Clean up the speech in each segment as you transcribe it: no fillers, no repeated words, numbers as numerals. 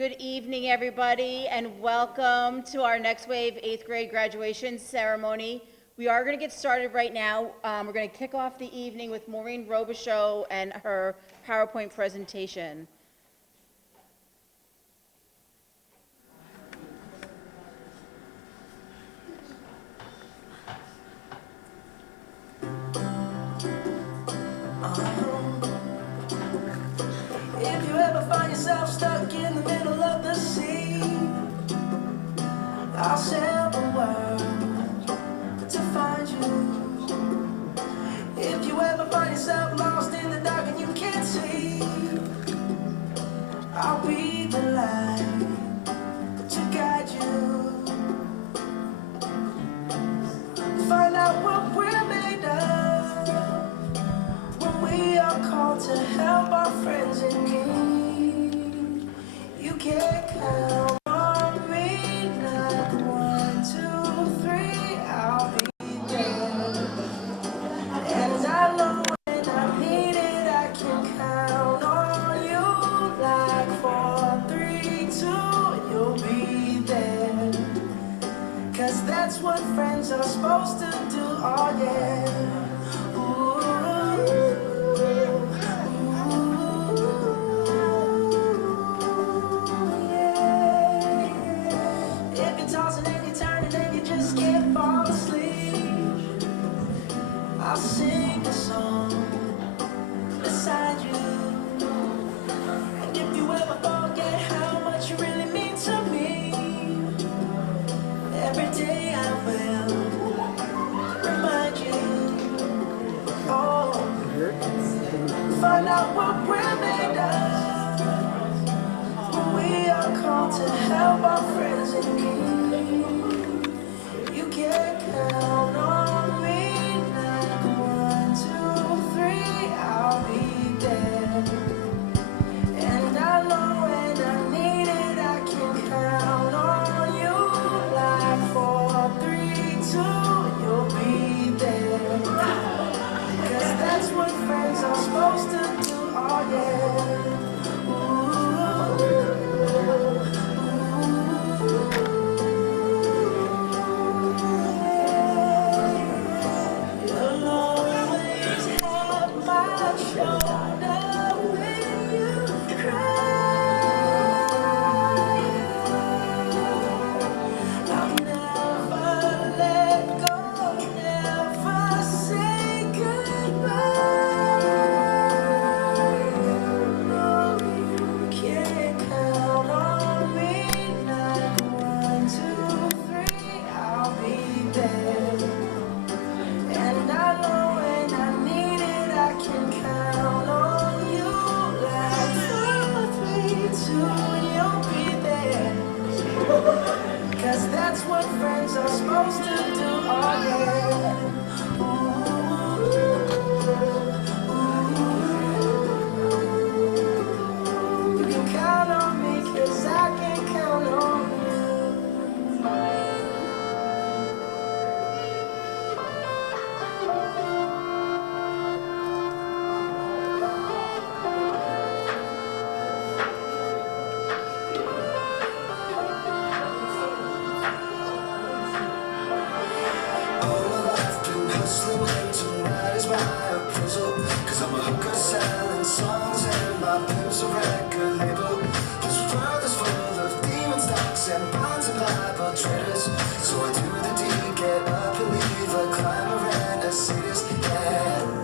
Good evening, everybody, and welcome to our Next Wave 8th grade graduation ceremony. We are going to get started right now. We're going to kick off the evening with Maureen Robichaux and her PowerPoint presentation. If you ever find yourself stuck in the middle of the sea, I'll sail the world to find you. If you ever find yourself lost in the dark and you can't see, I'll be the light to guide you. Find out what we're made of when we are called to help our friends in need. You can count on me, not 1, 2, 3, I'll be there. And I know when I need it, I can count on you. Like 4, 3, 2, you'll be there. 'Cause that's what friends are supposed to do, oh yeah. Ooh, yeah. If you're tossing and you're turning and you just can't fall asleep, I'll sing a song beside you. And if you ever forget how much you really mean to me, every day I will remind you. Oh, find out what we're made of when we are called to help our friends in need. You can count on me, like 1, 2, 3, I'll be there. And I know when I need it, I can count on you. Like 4, 3, 2, you'll be there. 'Cause that's what friends are supposed to do, oh yeah. You'll always have my shoulder when you cry. I'll never let go, never say goodbye. No, you can't count on me. Like 1, 2, 3, I'll be there. And I know when I need it, I can count on you. Like 4, 3, 2, you'll be there. 'Cause that's what friends are supposed to do, oh yeah. You can count on me 'cause I can count on you.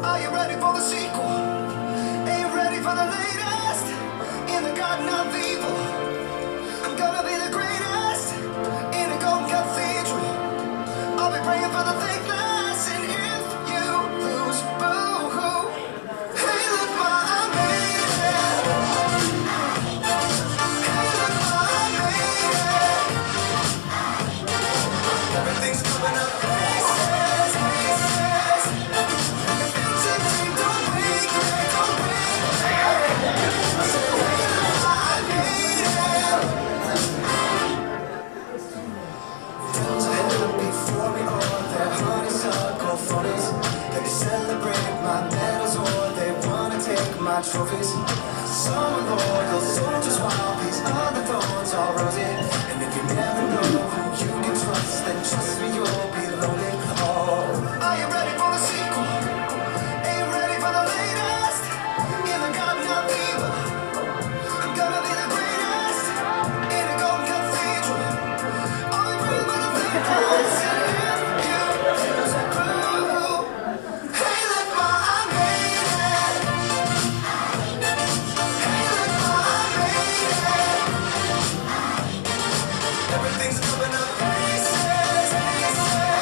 Are you ready for the sequel? Are you ready for the latest? In the garden of evil, I'm gonna be the greatest. In a golden cathedral, I'll be praying for the thickness. And if you lose, boo-hoo. Hey, look what I made it. Hey, look what I made it. Everything's coming up places, places. If you take me, don't wait, don't wait. I said, hey, look what I made it. Films ahead before me, all their honeysuckle phonies. They celebrate my medals or they wanna take my trophies. Some are loyal soldiers while these other thorns are rosy. And if you never know who you can trust, then trust me, you'll be lonely. Oh, are you ready for the sequel? Are you ready for the latest? In the garden of evil, I'm gonna be the greatest. In a gold cathedral, only breathe when I think I see you. Feels like blue. Hey, look what I made it. Hey, look what I made it. Everything's coming up pieces, pieces.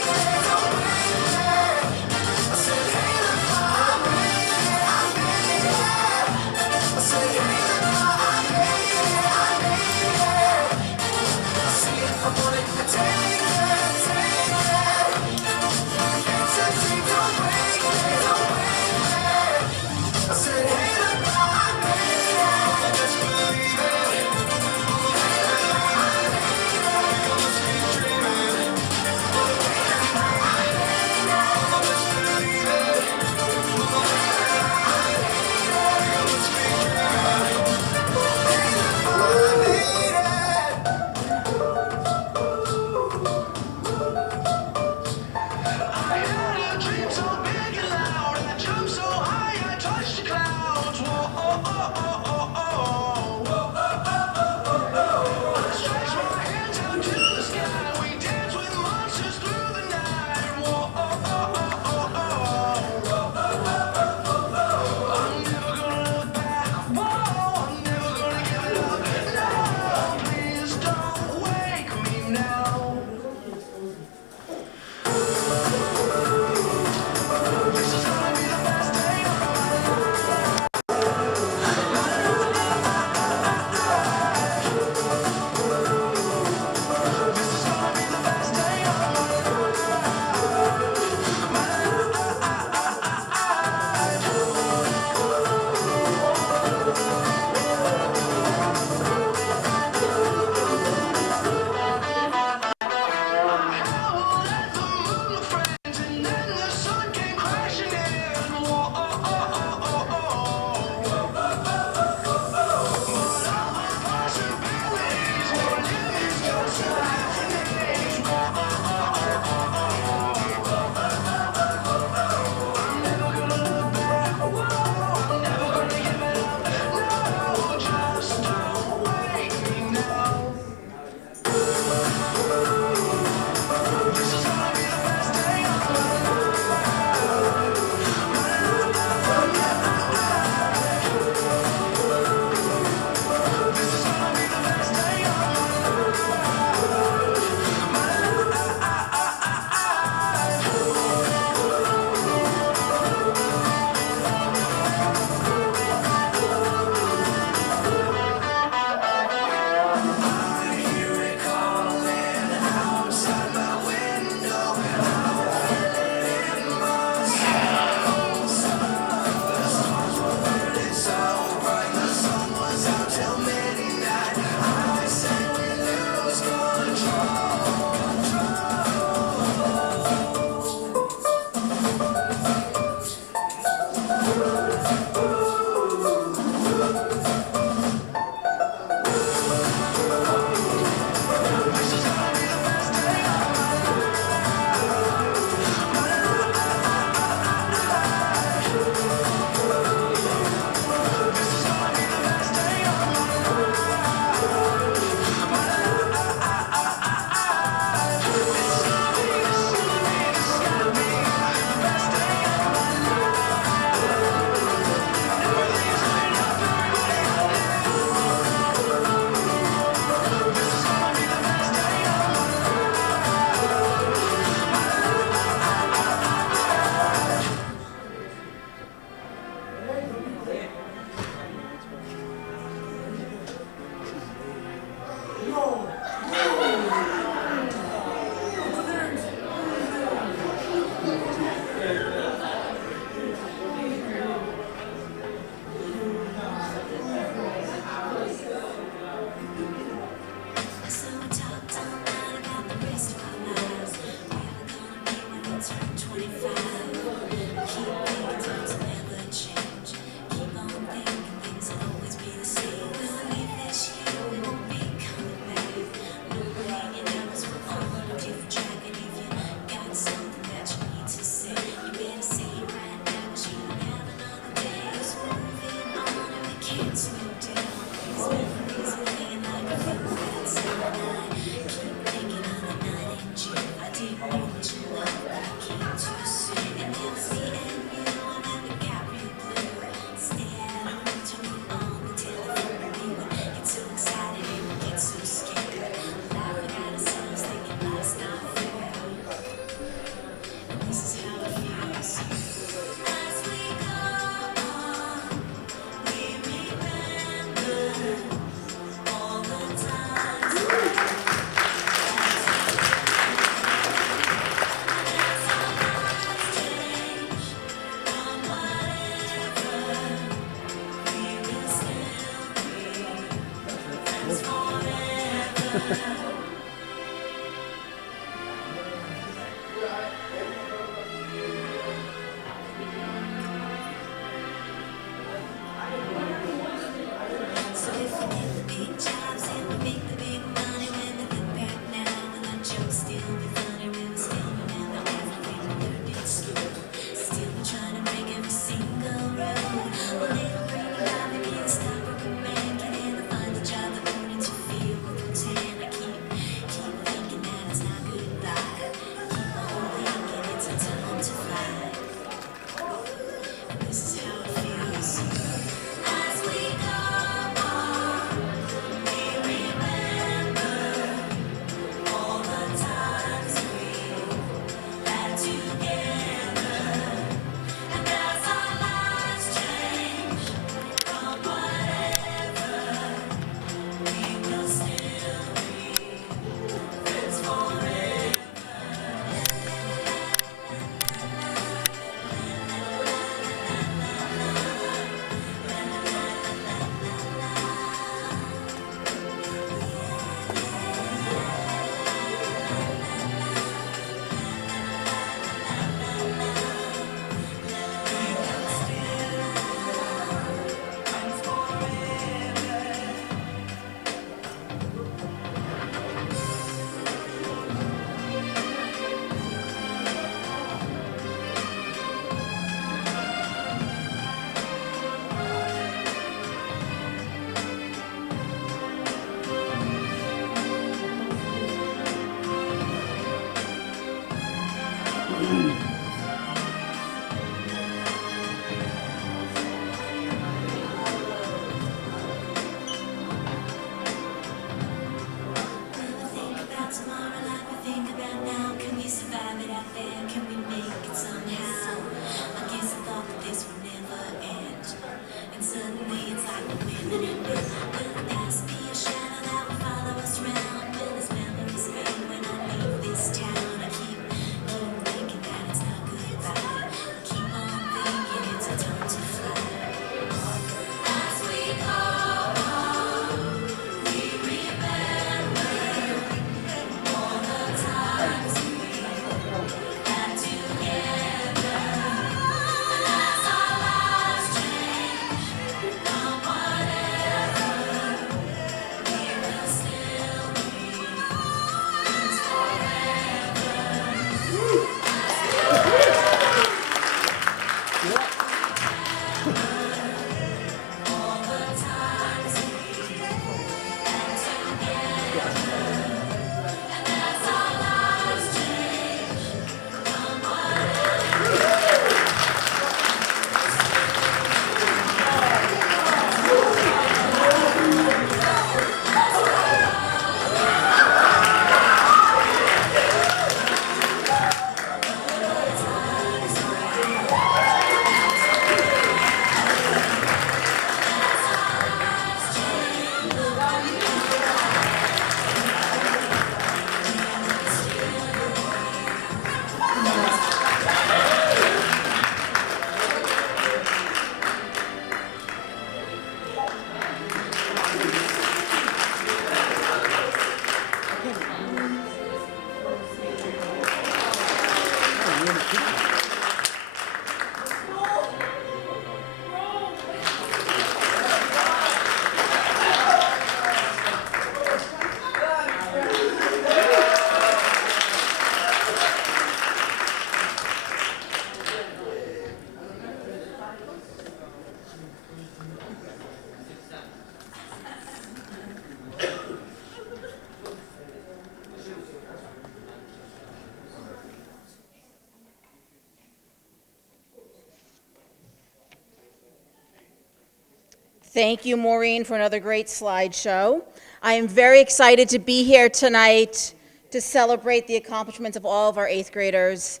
Thank you, Maureen, for another great slideshow. I am very excited to be here tonight to celebrate the accomplishments of all of our 8th graders.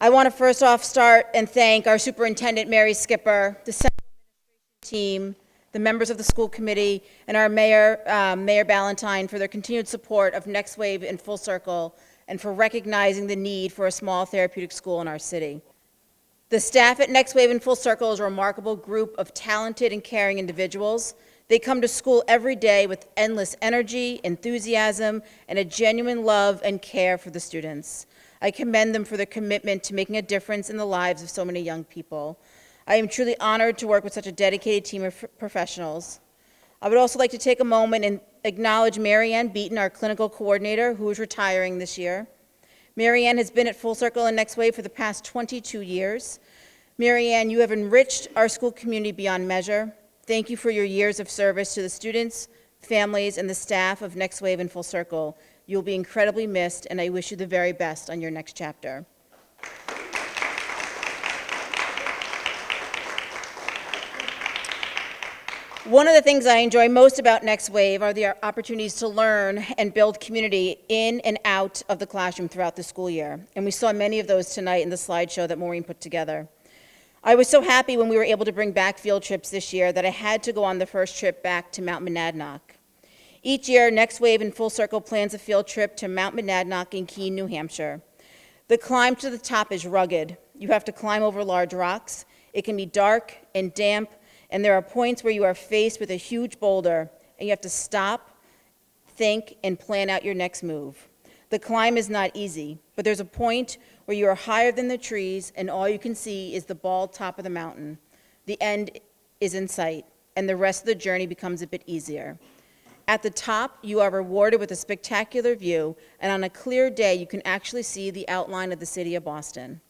I want to first off start and thank our superintendent, Mary Skipper, the central administration team, the members of the school committee, and our mayor, Mayor Ballantyne, for their continued support of Next Wave and Full Circle, and for recognizing the need for a small therapeutic school in our city. The staff at Next Wave and Full Circle is a remarkable group of talented and caring individuals. They come to school every day with endless energy, enthusiasm, and a genuine love and care for the students. I commend them for their commitment to making a difference in the lives of so many young people. I am truly honored to work with such a dedicated team of professionals. I would also like to take a moment and acknowledge Mary Ann Beaton, our clinical coordinator, who is retiring this year. Mary Ann has been at Full Circle and Next Wave for the past 22 years. Mary Ann, you have enriched our school community beyond measure. Thank you for your years of service to the students, families, and the staff of Next Wave and Full Circle. You'll be incredibly missed, and I wish you the very best on your next chapter. One of the things I enjoy most about Next Wave are the opportunities to learn and build community in and out of the classroom throughout the school year. And we saw many of those tonight in the slideshow that Maureen put together. I was so happy when we were able to bring back field trips this year that I had to go on the first trip back to Mount Monadnock. Each year, Next Wave and Full Circle plans a field trip to Mount Monadnock in Keene, New Hampshire. The climb to the top is rugged. You have to climb over large rocks. It can be dark and damp, and there are points where you are faced with a huge boulder, and you have to stop, think, and plan out your next move. The climb is not easy, but there's a point where you are higher than the trees, and all you can see is the bald top of the mountain. The end is in sight, and the rest of the journey becomes a bit easier. At the top, you are rewarded with a spectacular view, and on a clear day, you can actually see the outline of the city of Boston.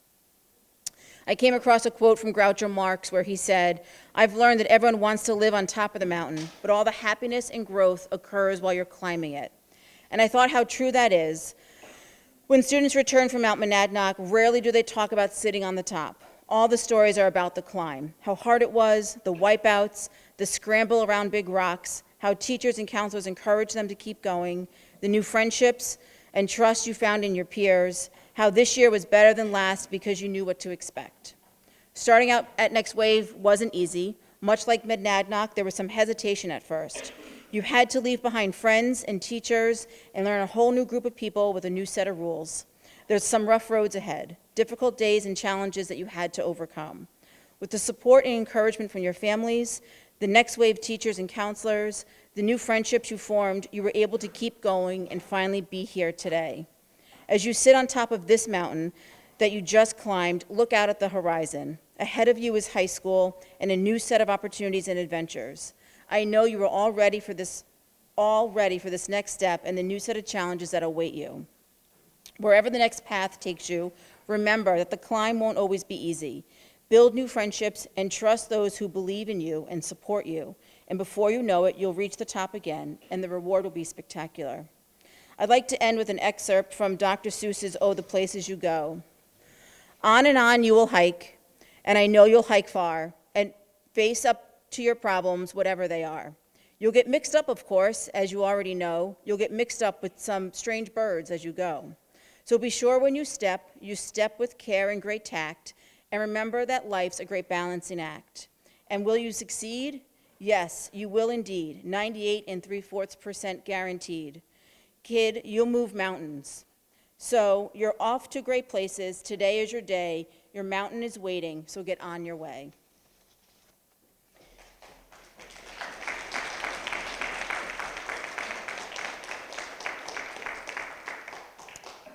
I came across a quote from Groucho Marx where he said, "I've learned that everyone wants to live on top of the mountain, but all the happiness and growth occurs while you're climbing it." And I thought how true that is. When students return from Mount Monadnock, rarely do they talk about sitting on the top. All the stories are about the climb, how hard it was, the wipeouts, the scramble around big rocks, how teachers and counselors encouraged them to keep going, the new friendships and trust you found in your peers, how this year was better than last because you knew what to expect. Starting out at Next Wave wasn't easy. Much like Monadnock, there was some hesitation at first. You had to leave behind friends and teachers and learn a whole new group of people with a new set of rules. There's some rough roads ahead, difficult days and challenges that you had to overcome. With the support and encouragement from your families, the Next Wave teachers and counselors, the new friendships you formed, you were able to keep going and finally be here today. As you sit on top of this mountain that you just climbed, look out at the horizon. Ahead of you is high school and a new set of opportunities and adventures. I know you are all ready for this next step and the new set of challenges that await you. Wherever the next path takes you, remember that the climb won't always be easy. Build new friendships and trust those who believe in you and support you. And before you know it, you'll reach the top again, and the reward will be spectacular. I'd like to end with an excerpt from Dr. Seuss's Oh, the Places You Go. On and on you will hike, and I know you'll hike far, and face up to your problems, whatever they are. You'll get mixed up, of course, as you already know. You'll get mixed up with some strange birds as you go. So be sure when you step with care and great tact, and remember that life's a great balancing act. And will you succeed? Yes, you will indeed, 98 3/4% guaranteed. Kid, you'll move mountains. So you're off to great places. Today is your day. Your mountain is waiting, so get on your way.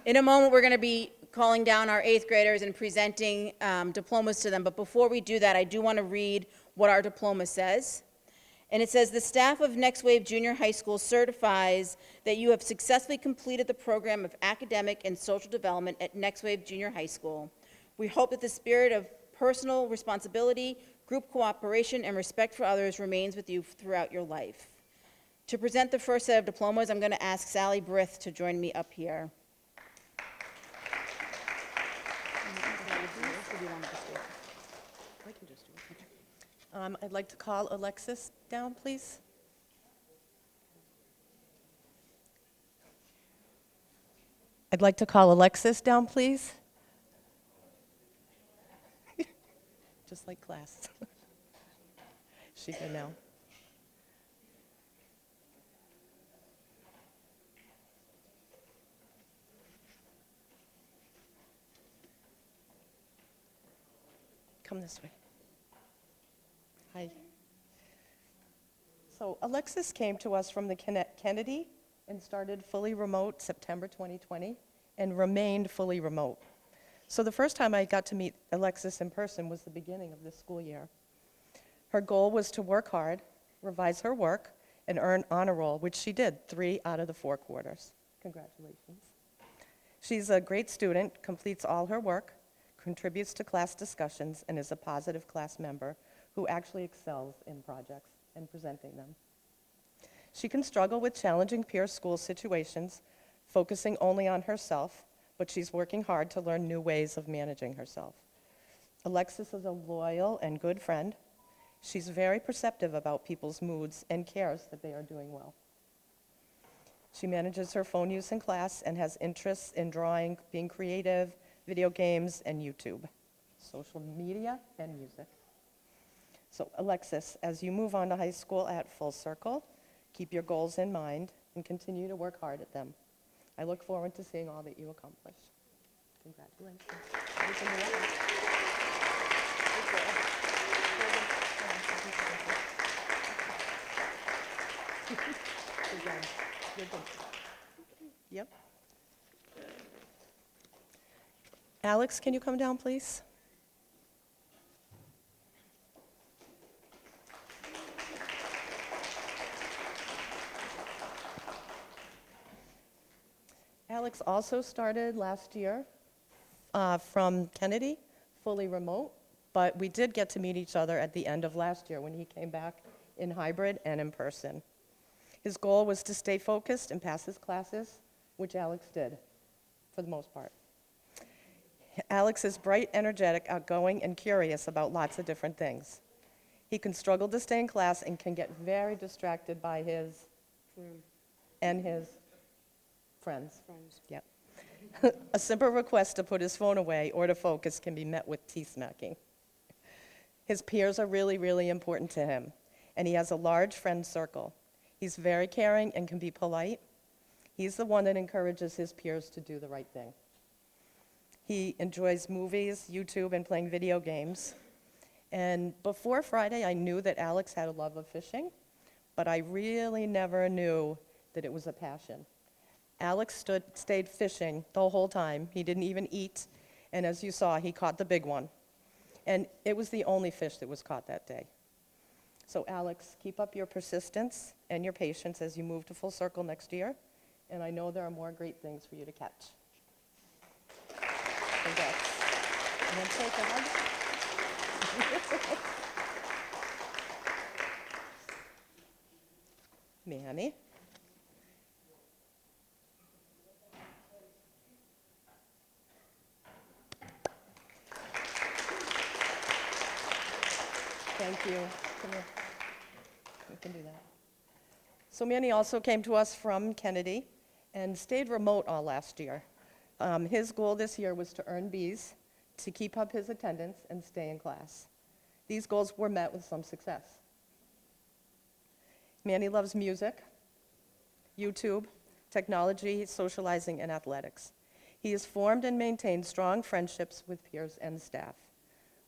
In a moment, we're going to be calling down our 8th graders and presenting diplomas to them. But before we do that, I do want to read what our diploma says. And it says, the staff of Next Wave Junior High School certifies that you have successfully completed the program of academic and social development at Next Wave Junior High School. We hope that the spirit of personal responsibility, group cooperation, and respect for others remains with you throughout your life. To present the first set of diplomas, I'm going to ask Sally Brith to join me up here. I'd like to call Alexis down, please. I'd like to call Alexis down, please. Just like class. She here now. Come this way. Hi. So Alexis came to us from the Kennedy and started fully remote September 2020 and remained fully remote. So the first time I got to meet Alexis in person was the beginning of this school year. Her goal was to work hard, revise her work, and earn honor roll, which she did 3 out of the 4 quarters. Congratulations. She's a great student, completes all her work, contributes to class discussions, and is a positive class member who actually excels in projects and presenting them. She can struggle with challenging peer school situations, focusing only on herself, but she's working hard to learn new ways of managing herself. Alexis is a loyal and good friend. She's very perceptive about people's moods and cares that they are doing well. She manages her phone use in class and has interests in drawing, being creative, video games, and YouTube, social media, and music. So Alexis, as you move on to high school at Full Circle, keep your goals in mind and continue to work hard at them. I look forward to seeing all that you accomplish. Congratulations. You're good. Yep. Alex, can you come down, please? Alex also started last year from Kennedy, fully remote, but we did get to meet each other at the end of last year when he came back in hybrid and in person. His goal was to stay focused and pass his classes, which Alex did, for the most part. Alex is bright, energetic, outgoing, and curious about lots of different things. He can struggle to stay in class and can get very distracted by his and his friends. Yep. A simple request to put his phone away or to focus can be met with teeth smacking. His peers are really, really important to him, and he has a large friend circle. He's very caring and can be polite. He's the one that encourages his peers to do the right thing. He enjoys movies, YouTube, and playing video games. And before Friday, I knew that Alex had a love of fishing, but I really never knew that it was a passion. Alex stayed fishing the whole time. He didn't even eat, and as you saw, he caught the big one. And it was the only fish that was caught that day. So Alex, keep up your persistence and your patience as you move to Full Circle next year, and I know there are more great things for you to catch. Congrats. And then take a hug. Manny. Thank you. Come here. We can do that. So Manny also came to us from Kennedy and stayed remote all last year. His goal this year was to earn Bs, to keep up his attendance, and stay in class. These goals were met with some success. Manny loves music, YouTube, technology, socializing, and athletics. He has formed and maintained strong friendships with peers and staff.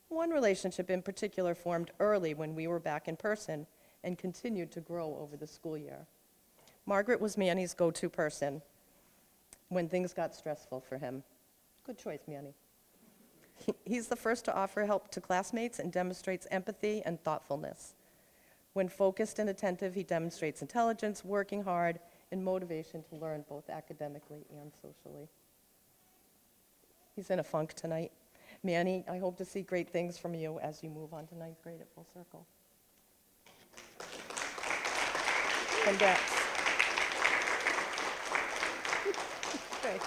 One relationship in particular formed early when we were back in person and continued to grow over the school year. Margaret was Manny's go-to person when things got stressful for him. Good choice, Manny. He's the first to offer help to classmates and demonstrates empathy and thoughtfulness. When focused and attentive, he demonstrates intelligence, working hard, and motivation to learn both academically and socially. He's in a funk tonight. Manny, I hope to see great things from you as you move on to 9th grade at Full Circle. Congrats. Okay.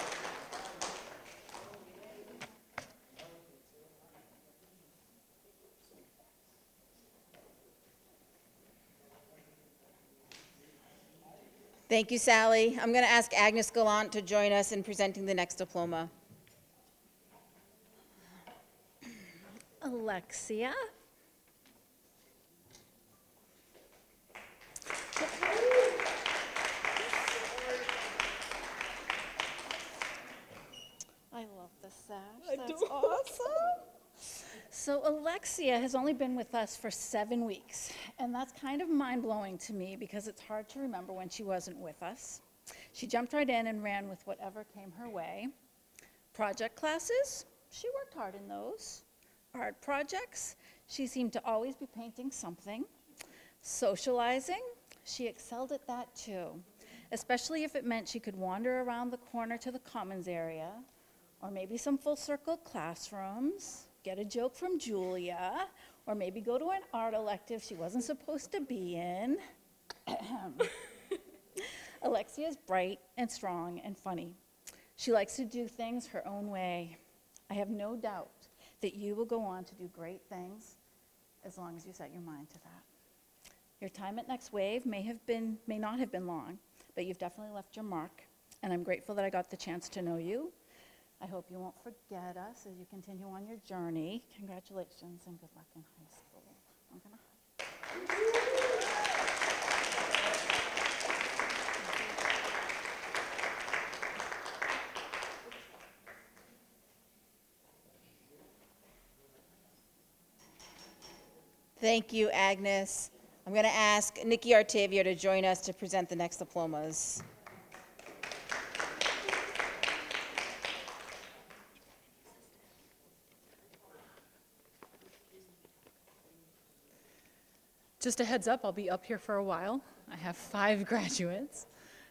Thank you, Sally. I'm going to ask Agnes Gallant to join us in presenting the next diploma. Alexia. I love the sash. That's awesome. So Alexia has only been with us for 7 weeks, and that's kind of mind-blowing to me because it's hard to remember when she wasn't with us. She jumped right in and ran with whatever came her way. Project classes, she worked hard in those. Art projects, she seemed to always be painting something. Socializing, she excelled at that too, especially if it meant she could wander around the corner to the commons area, or maybe some full circle classrooms, get a joke from Julia, or maybe go to an art elective she wasn't supposed to be in. Alexia is bright and strong and funny. She likes to do things her own way. I have no doubt that you will go on to do great things as long as you set your mind to that. Your time at Next Wave may not have been long, but you've definitely left your mark, and I'm grateful that I got the chance to know you. I hope you won't forget us as you continue on your journey. Congratulations and good luck in high school. I'm gonna Thank you, Agnes. I'm going to ask Nikki Artavia to join us to present the next diplomas. Just a heads up, I'll be up here for a while. I have 5 graduates,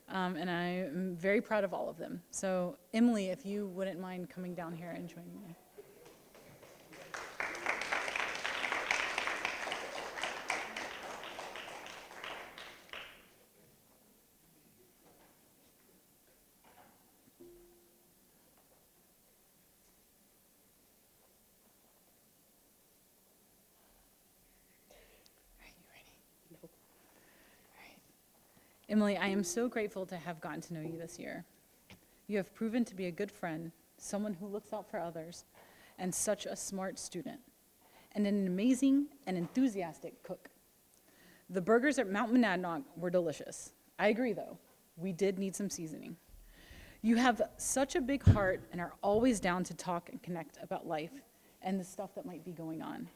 and I'm very proud of all of them. So Emily, if you wouldn't mind coming down here and joining me. Emily, I am so grateful to have gotten to know you this year. You have proven to be a good friend, someone who looks out for others, and such a smart student, and an amazing and enthusiastic cook. The burgers at Mount Monadnock were delicious. I agree, though. We did need some seasoning. You have such a big heart and are always down to talk and connect about life and the stuff that might be going on.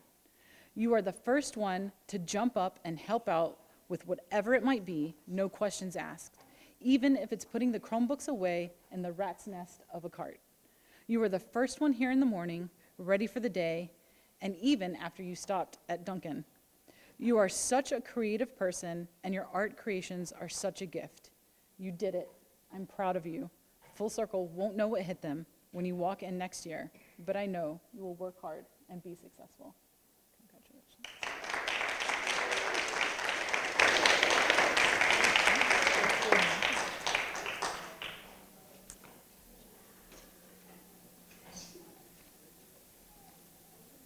You are the first one to jump up and help out with whatever it might be, no questions asked, even if it's putting the Chromebooks away in the rat's nest of a cart. You were the first one here in the morning, ready for the day, and even after you stopped at Dunkin'. You are such a creative person, and your art creations are such a gift. You did it. I'm proud of you. Full Circle won't know what hit them when you walk in next year, but I know you will work hard and be successful. Congratulations.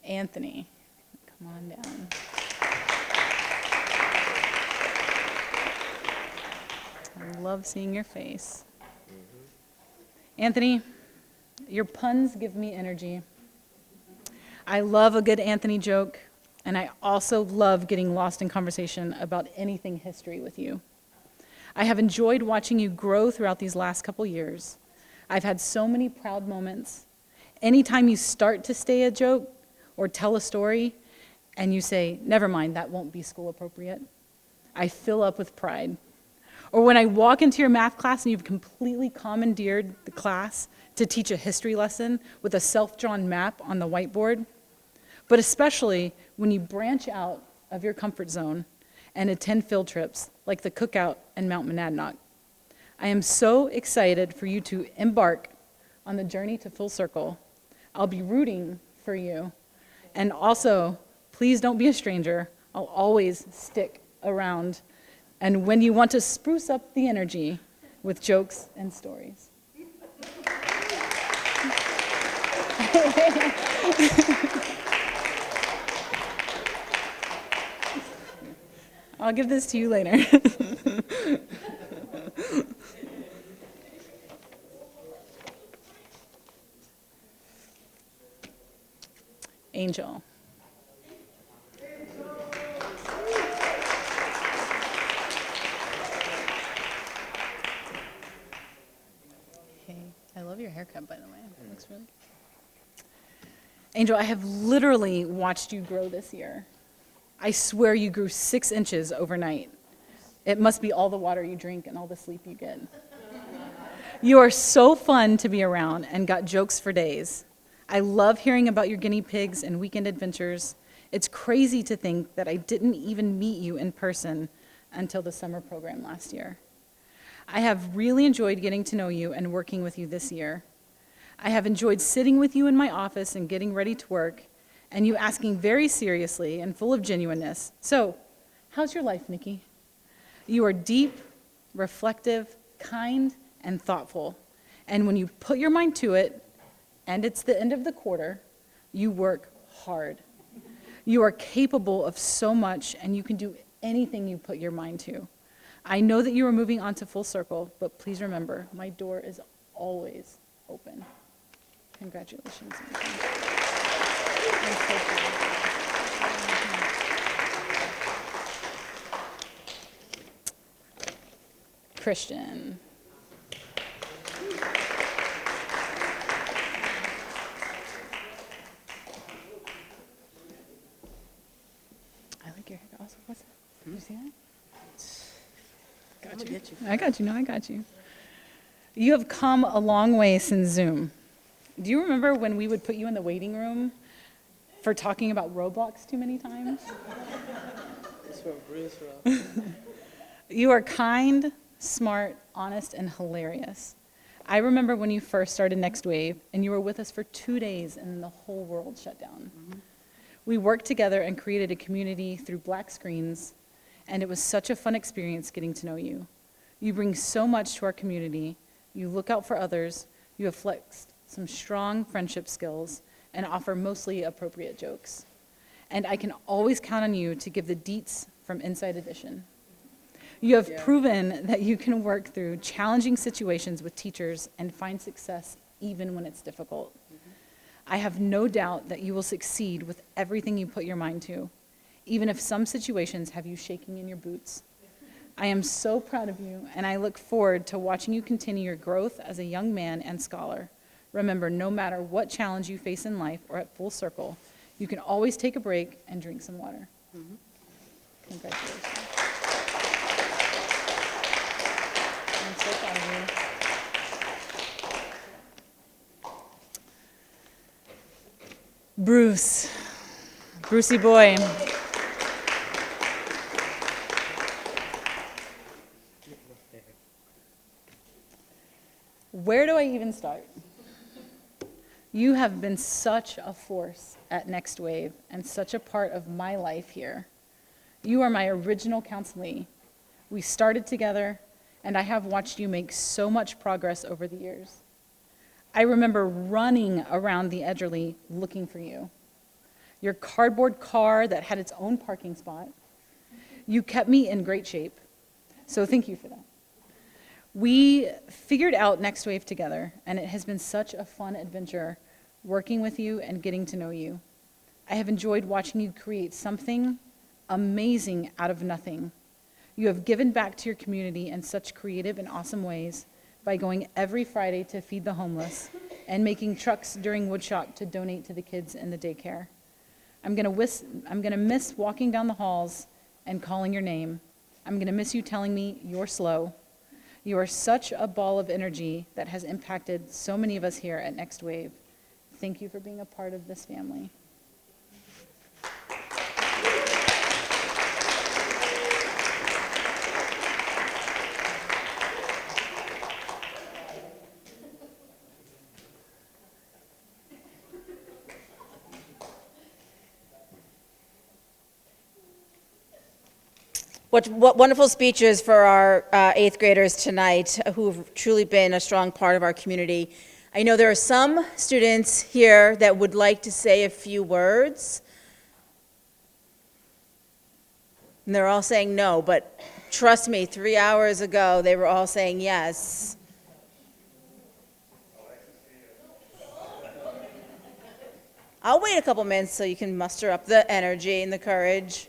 Anthony, come on down. I love seeing your face. Anthony, your puns give me energy. I love a good Anthony joke, and I also love getting lost in conversation about anything history with you. I have enjoyed watching you grow throughout these last couple years. I've had so many proud moments. Anytime you start to say a joke or tell a story, and you say, never mind, that won't be school appropriate, I fill up with pride. Or when I walk into your math class and you've completely commandeered the class to teach a history lesson with a self-drawn map on the whiteboard, but especially when you branch out of your comfort zone and attend field trips like the cookout and Mount Monadnock. I am so excited for you to embark on the journey to Full Circle. I'll be rooting for you. And also, please don't be a stranger. I'll always stick around. And when you want to spruce up the energy with jokes and stories. I'll give this to you later. Angel. Hey, I love your haircut, by the way. It looks really good. Angel, I have literally watched you grow this year. I swear you grew 6 inches overnight. It must be all the water you drink and all the sleep you get. You are so fun to be around and got jokes for days. I love hearing about your guinea pigs and weekend adventures. It's crazy to think that I didn't even meet you in person until the summer program last year. I have really enjoyed getting to know you and working with you this year. I have enjoyed sitting with you in my office and getting ready to work, and you asking very seriously and full of genuineness, "So, how's your life, Nikki?" You are deep, reflective, kind, and thoughtful. And when you put your mind to it, and it's the end of the quarter, you work hard. You are capable of so much, and you can do anything you put your mind to. I know that you are moving on to full circle, but please remember, my door is always open. Congratulations. Nikki. I'm so proud. Christian. I like your hair. Also, what's that? Did you see that? Got you. I got you. No, I got you. You have come a long way since Zoom. Do you remember when we would put you in the waiting room for talking about Roblox too many times? You are kind, smart, honest, and hilarious. I remember when you first started Next Wave, and you were with us for 2 days, and the whole world shut down. We worked together and created a community through black screens, and it was such a fun experience getting to know you. You bring so much to our community. You look out for others. You have flexed some strong friendship skills and offer mostly appropriate jokes. And I can always count on you to give the deets from Inside Edition. You have proven that you can work through challenging situations with teachers and find success even when it's difficult. I have no doubt that you will succeed with everything you put your mind to, even if some situations have you shaking in your boots. I am so proud of you, and I look forward to watching you continue your growth as a young man and scholar. Remember, no matter what challenge you face in life or at Full Circle, you can always take a break and drink some water. Congratulations. I'm so proud of you. Bruce, Brucey boy. Where do I even start? You have been such a force at Next Wave and such a part of my life here. You are my original counselee. We started together, and I have watched you make so much progress over the years. I remember running around the Edgerly looking for you. Your cardboard car that had its own parking spot. You kept me in great shape, so thank you for that. We figured out Next Wave together, and it has been such a fun adventure working with you and getting to know you. I have enjoyed watching you create something amazing out of nothing. You have given back to your community in such creative and awesome ways by going every Friday to feed the homeless and making trucks during woodshop to donate to the kids in the daycare. I'm gonna miss walking down the halls and calling your name. I'm gonna miss you telling me you're slow. You are such a ball of energy that has impacted so many of us here at Next Wave. Thank you for being a part of this family. What wonderful speeches for our 8th graders tonight who've truly been a strong part of our community. I know there are some students here that would like to say a few words. And they're all saying no, but trust me, 3 hours ago, they were all saying yes. I'll wait a couple minutes so you can muster up the energy and the courage.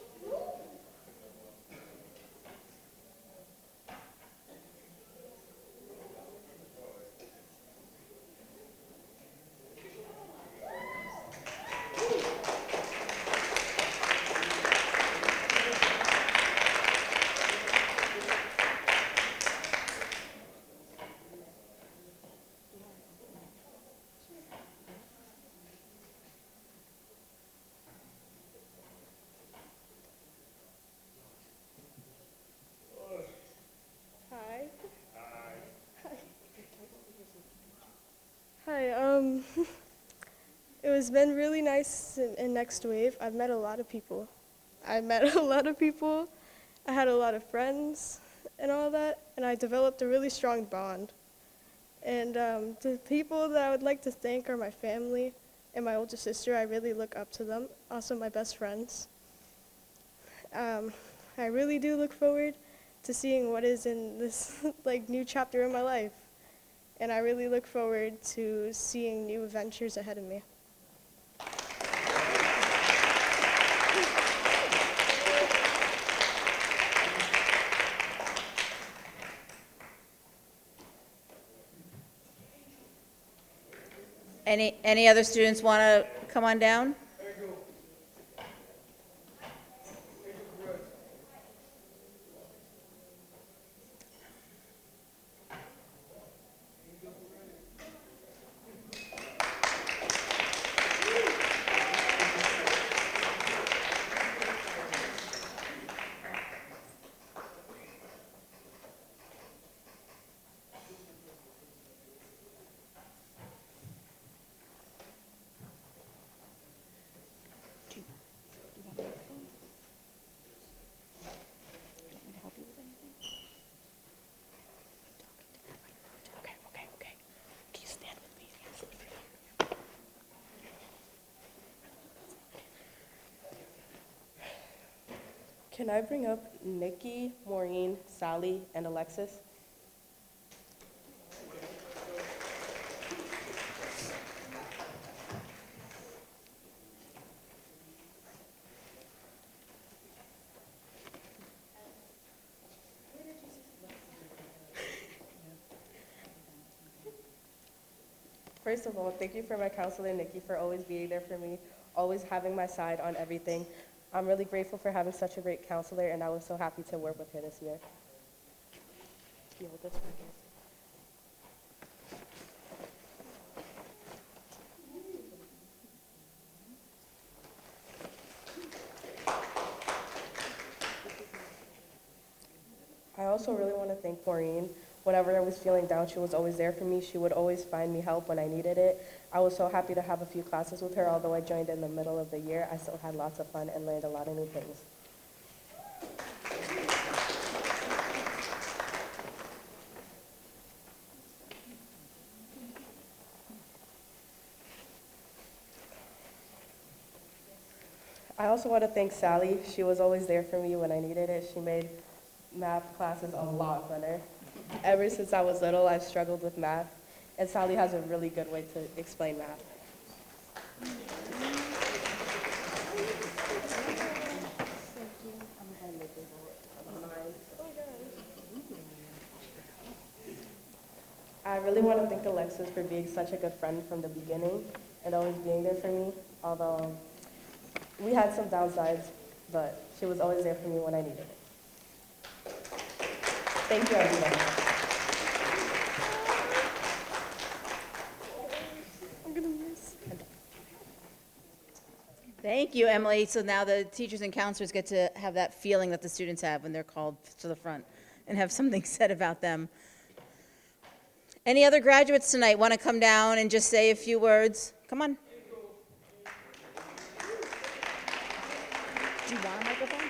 Hi. Hi. It was been really nice in Next Wave. I've met a lot of people. I met a lot of people. I had a lot of friends and all that, and I developed a really strong bond. And the people that I would like to thank are my family and my older sister. I really look up to them. Also, my best friends. I really do look forward to seeing what is in this like new chapter in my life. And I really look forward to seeing new adventures ahead of me. Any other students want to come on down? Can I bring up Nikki, Maureen, Sally, and Alexis? First of all, thank you for my counselor, Nikki, for always being there for me, always having my side on everything. I'm really grateful for having such a great counselor, and I was so happy to work with her this year. You hold this for me. I also really want to thank Maureen. Whenever I was feeling down, she was always there for me. She would always find me help when I needed it. I was so happy to have a few classes with her. Although I joined in the middle of the year, I still had lots of fun and learned a lot of new things. I also want to thank Sally. She was always there for me when I needed it. She made math classes a lot funner. Ever since I was little, I've struggled with math, and Sally has a really good way to explain math. I really want to thank Alexis for being such a good friend from the beginning and always being there for me, although we had some downsides, but she was always there for me when I needed it. Thank you, everybody. Thank you, Emily. So now the teachers and counselors get to have that feeling that the students have when they're called to the front and have something said about them. Any other graduates tonight want to come down and just say a few words? Come on. Do you want a microphone?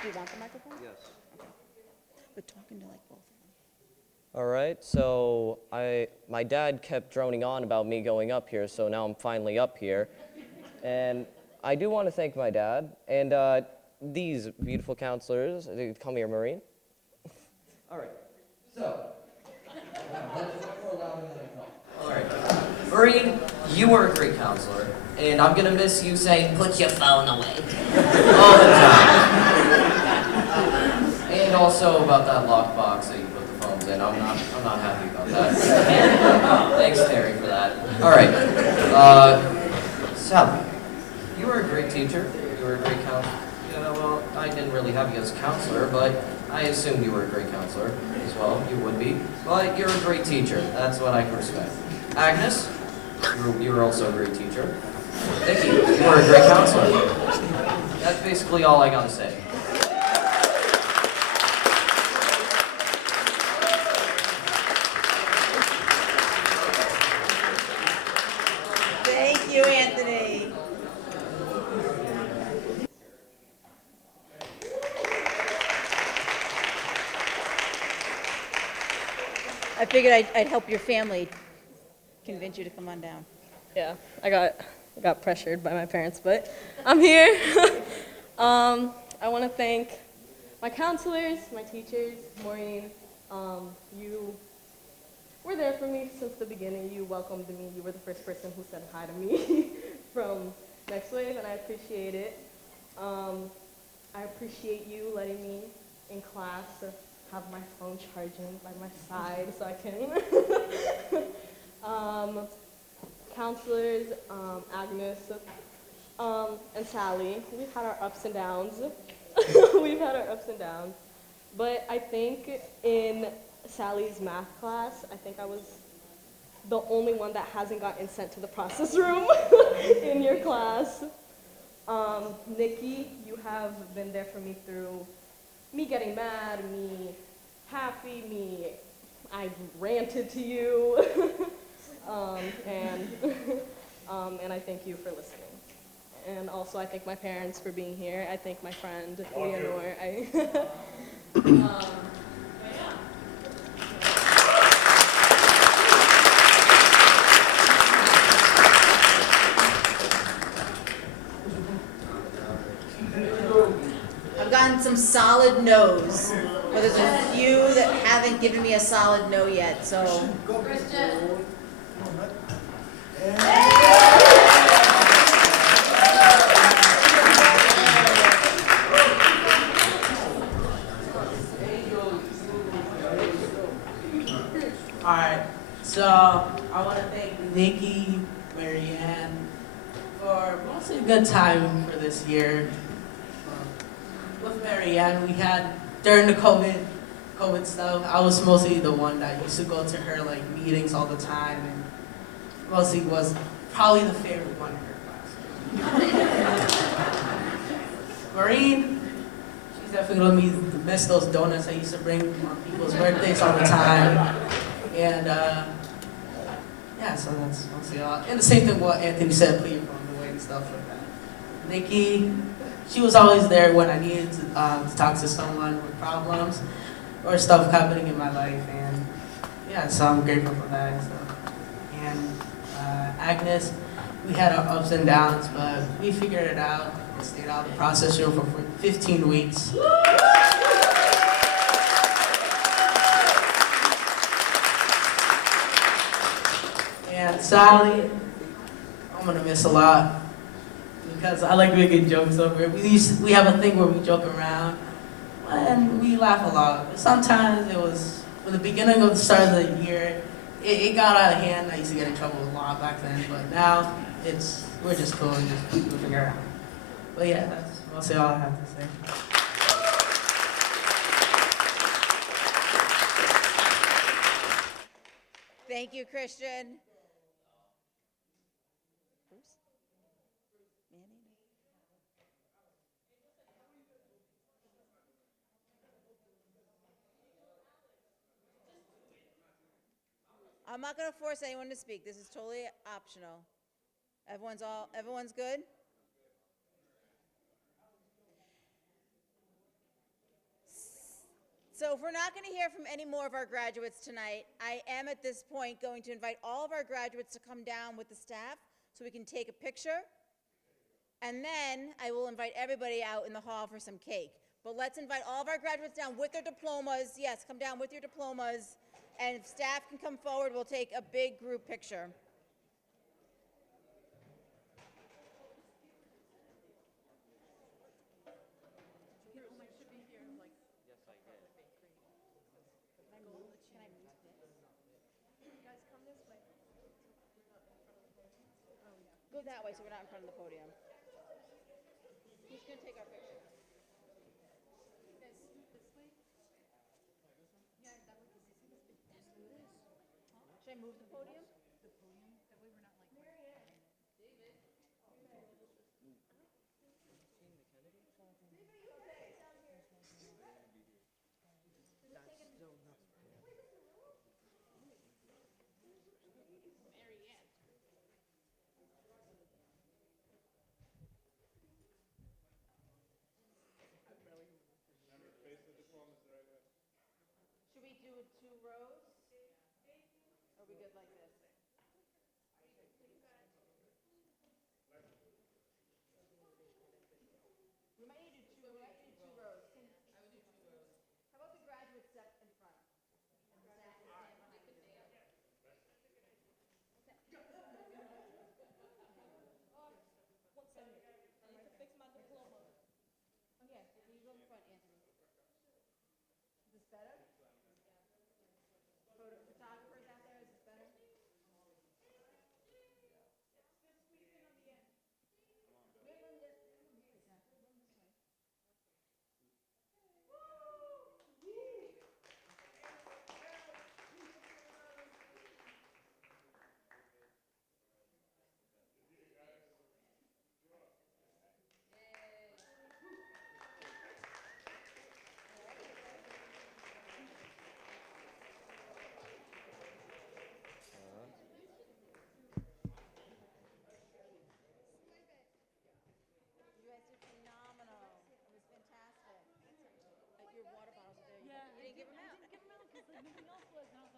Do you want the microphone? Yes. We're talking to like both of them. All right, so my dad kept droning on about me going up here, so now I'm finally up here. And I do want to thank my dad and these beautiful counselors. Come here, Maureen. All right, so. All right. Maureen, you were a great counselor. And I'm gonna miss you saying, "Put your phone away," all the time. And also about that lockbox that you put the phones in. I'm not happy about that. Thanks, Terry, for that. All right. Sally, you were a great teacher. You were a great counselor. Yeah, well, I didn't really have you as a counselor, but I assumed you were a great counselor as well. You would be. But you're a great teacher. That's what I can respect. Agnes, you were also a great teacher. Nikki, you were a great counselor. That's basically all I gotta say. Thank you, Anthony. I figured I'd help your family convince you to come on down. Yeah, I got pressured by my parents, but I'm here. I want to thank my counselors, my teachers, Maureen. You were there for me since the beginning. You welcomed me. You were the first person who said hi to me from Next Wave, and I appreciate it. I appreciate you letting me in class have my phone charging by my side so I can. Counselors, Agnes, and Sally, we've had our ups and downs. We've had our ups and downs. But I think in Sally's math class, I think I was the only one that hasn't gotten sent to the process room in your class. Nikki, you have been there for me through me getting mad, me happy, I ranted to you. And I thank you for listening. And also I thank my parents for being here. I thank my friend, Leonore. I've gotten some solid no's, but there's a few that haven't given me a solid no yet, so. Alright, so I want to thank Nikki, Marianne, for mostly a good time for this year. With Marianne, we had, during the COVID stuff, I was mostly the one that used to go to her like meetings all the time, and mostly was probably the favorite one in her class. Maureen, she's definitely gonna miss those donuts I used to bring on people's birthdays all the time. And yeah, so that's mostly all. And the same thing what Anthony said, put your phone away and stuff like that. Nikki, she was always there when I needed to talk to someone with problems or stuff happening in my life. And yeah, so I'm grateful for that and stuff. And Agnes, we had our ups and downs, but we figured it out. We stayed out of the process room for 15 weeks. And Sally, I'm gonna miss a lot because I like making jokes over it. We have a thing where we joke around and we laugh a lot. But sometimes it was, at the beginning of the start of the year, it got out of hand. I used to get in trouble a lot back then, but now we're just cool and just goofing around. But yeah, that's mostly all I have to say. Thank you, Christian. Bruce? Manny? I'm not going to force anyone to speak. This is totally optional. Everyone's good? So if we're not going to hear from any more of our graduates tonight, I am at this point going to invite all of our graduates to come down with the staff so we can take a picture. And then I will invite everybody out in the hall for some cake. But let's invite all of our graduates down with their diplomas. Yes, come down with your diplomas. And if staff can come forward, we'll take a big group picture. Go that way so we're not in front of the podium. Who's gonna take our picture? This way? Yeah, that way, because this is Should I move the podium? the podium. That way we're not like. Remember, face the diplomas the right way. Should we do 2 rows? Or are we good like this? We might need to do 2 rows. I would do 2 rows. How about the graduates step in front? And the staff can stand behind you. One second. I need to fix my diploma. Oh, yeah, you go in front, Anthony. Is this better? Photographers out there, is this better? We have room this way. You guys did phenomenal. It was fantastic. Your water bottles are there. Yeah, You didn't give them out. I didn't give them out because like, nobody else was. And I was